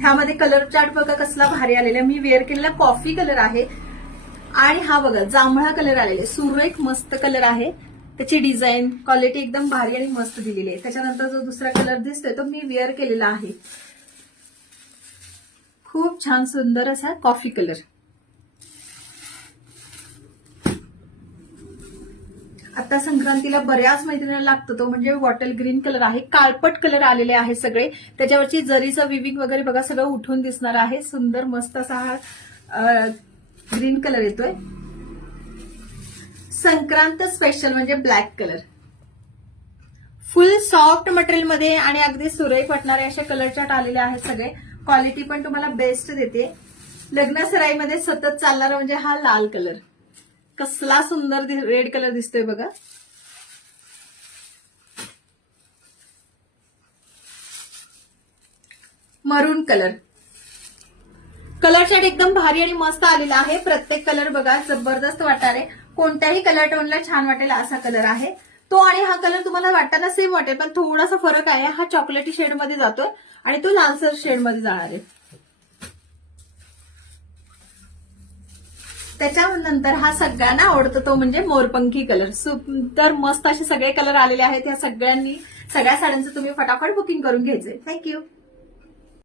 ह्यामध्ये colour chart बघा कसला भारी आलेला. मी वेअर केलेला कॉफी कलर आहे आणि हा बघा जांभळा कलर आलेला आहे. सुरेख मस्त कलर आहे. त्याची डिझाईन क्वालिटी एकदम भारी आणि मस्त दिलेली आहे. त्याच्यानंतर जो दुसरा कलर दिसतोय तो मी वेअर केलेला आहे. खूप छान सुंदर असा कॉफी कलर. आता संक्रांतीला बऱ्याच मैत्रिणींना लागतो तो म्हणजे बॉटल ग्रीन कलर आहे. काळपट कलर आलेले आहे सगळे. त्याच्यावरची जरीचं विविंग वगैरे बघा सगळं उठून दिसणार आहे. सुंदर मस्त असा हा ग्रीन कलर येतोय. संक्रांत स्पेशल म्हणजे ब्लॅक कलर. फुल सॉफ्ट मटेरियल मध्ये आणि अगदी सुरेख वाटणारे असे कलर चार्ट आलेले आहेत सगळे. क्वालिटी पण तुम्हाला बेस्ट देते. लग्न सराईमध्ये सतत चालणारा म्हणजे हा लाल कलर. कसला सुंदर रेड कलर दिसतोय बघा. मरून कलर. कलर चार्ट एकदम भारी आणि मस्त आलेला आहे. प्रत्येक कलर बघा जबरदस्त वाटणार आहे. कोणत्याही कलर टोनला छान वाटेल असा कलर आहे तो. आणि हा कलर तुम्हाला वाटताना सेम वाटेल पण थोडासा फरक आहे. हा चॉकलेटी शेड मध्ये जातोय आणि तो लालसर शेड मध्ये जाणार आहे. त्याच्यानंतर हा सगळ्यांना आवडतो तो म्हणजे मोरपंखी कलर. सुंदर मस्त असे सगळे कलर आलेले आहेत. या सगळ्या साड्यांचं तुम्ही फटाफट बुकिंग करून घ्यायचंय. थँक्यू.